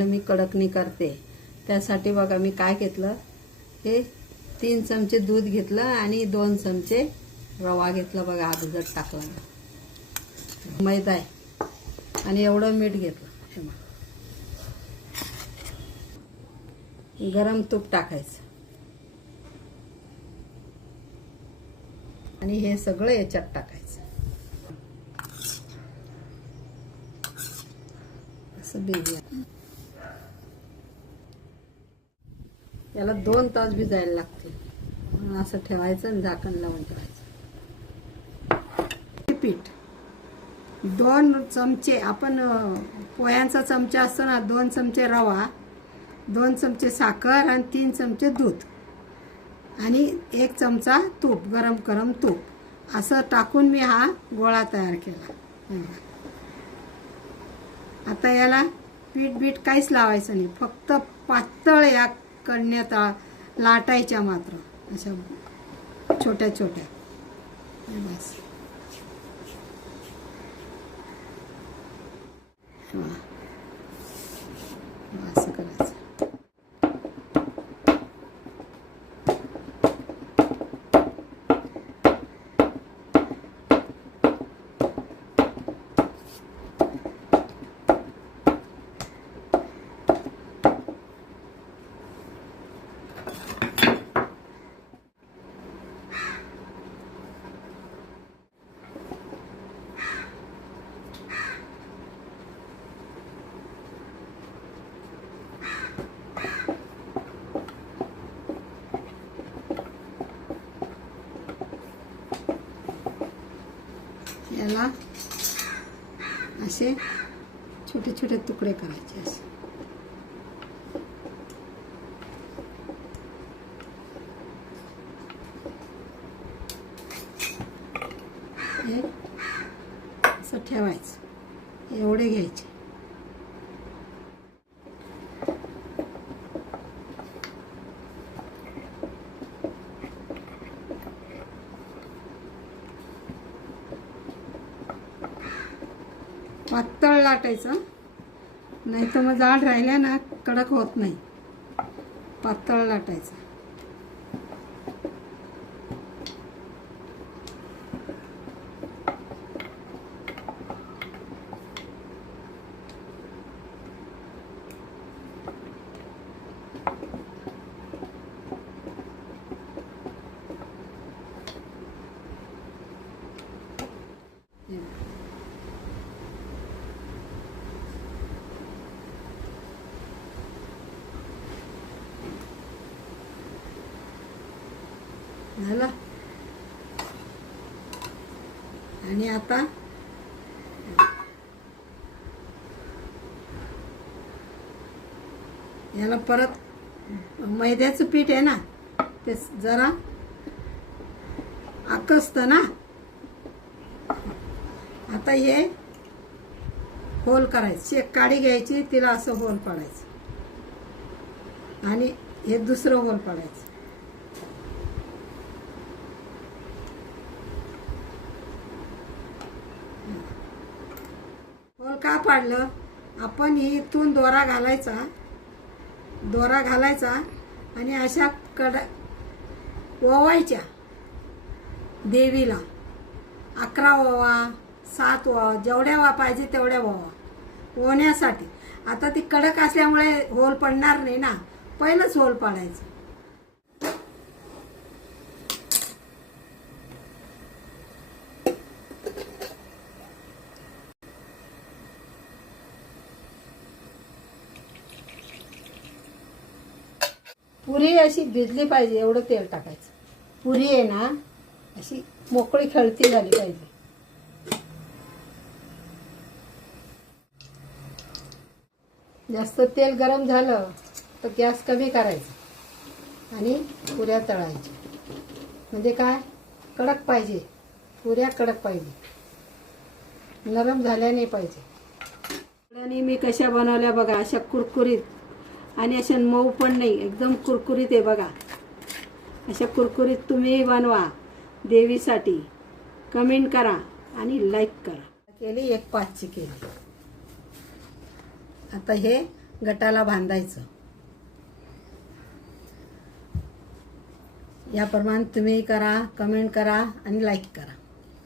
मी कडकणी करते त्यासाठी बघा मी काय घेतलं, हे 3 चमचे दूध घेतलं आणि 2 चमचे रवा घेतला बघा, अगोदर टाकला, मैदा आहे आणि एवढं मीठ घेतलं. गरम तूप टाकायचं आणि हे सगळं याच्यात टाकायचं. असं बेबी याला 2 तास भिजायला लागते. असं ठेवायचं आणि झाकण लावून ठेवायचं. पीठ 2 चमचे, आपण पोह्यांचा चमचा असतो ना, 2 चमचे रवा, 2 चमचे साखर आणि 3 चमचे दूध आणि 1 चमचा तूप, गरम तूप असं टाकून मी हा गोळा तयार केला. आता याला पीठ बीठ काहीच लावायचं नाही, फक्त पातळ या करण्यात लाटायच्या मात्र, अशा छोट्या छोट्या. बस असं करायचं. याला असे छोटे छोटे तुकडे करायचे. असे हे असं ठेवायचं, एवढे घ्यायचे. पातळ लाटायचं, नाही तर मग जाड राहिल्या ना कडक होत नाही. पातळ लाटायचं. झालं. आणि आता याला परत मैद्याचं पीठ आहे ना, ते जरा आकसतं ना. आता हे होल करायचं, एक काडी घ्यायची, तिला असं होल पाडायचं आणि हे दुसरं होल पाडायचं. होल का पाडलं, आपण इथून दोरा घालायचा आणि अशा ओवायच्या देवीला. 11 ओवा, 7 ओवा, जेवढ्या वा पाहिजे तेवढ्या ओवण्यासाठी. आता ती कडक असल्यामुळे होल पडणार नाही ना, पहिलंच होल पाडायचं. पुरी अशी भिजली पाहिजे, एवढं तेल टाकायचं. पुरी आहे ना अशी मोकळी खळती झाली पाहिजे. जास्त तेल गरम झालं तर गॅस कमी करायचा आणि पुऱ्या तळायच्या. म्हणजे काय, कडक पाहिजे, पुऱ्या कडक पाहिजे, नरम झाल्या नाही पाहिजे. आणि मी कशा बनवल्या बघा, अशा कुरकुरीत आणि अशा मऊ पण नाही, एकदम कुरकुरीत आहे बघा. अशा कुरकुरीत तुम्ही बनवा देवीसाठी. कमेंट करा आणि लाईक करा. केली 1 पाचची केली. आता हे गटाला बांधायचं. याप्रमाणे तुम्ही करा, कमेंट करा आणि लाईक करा.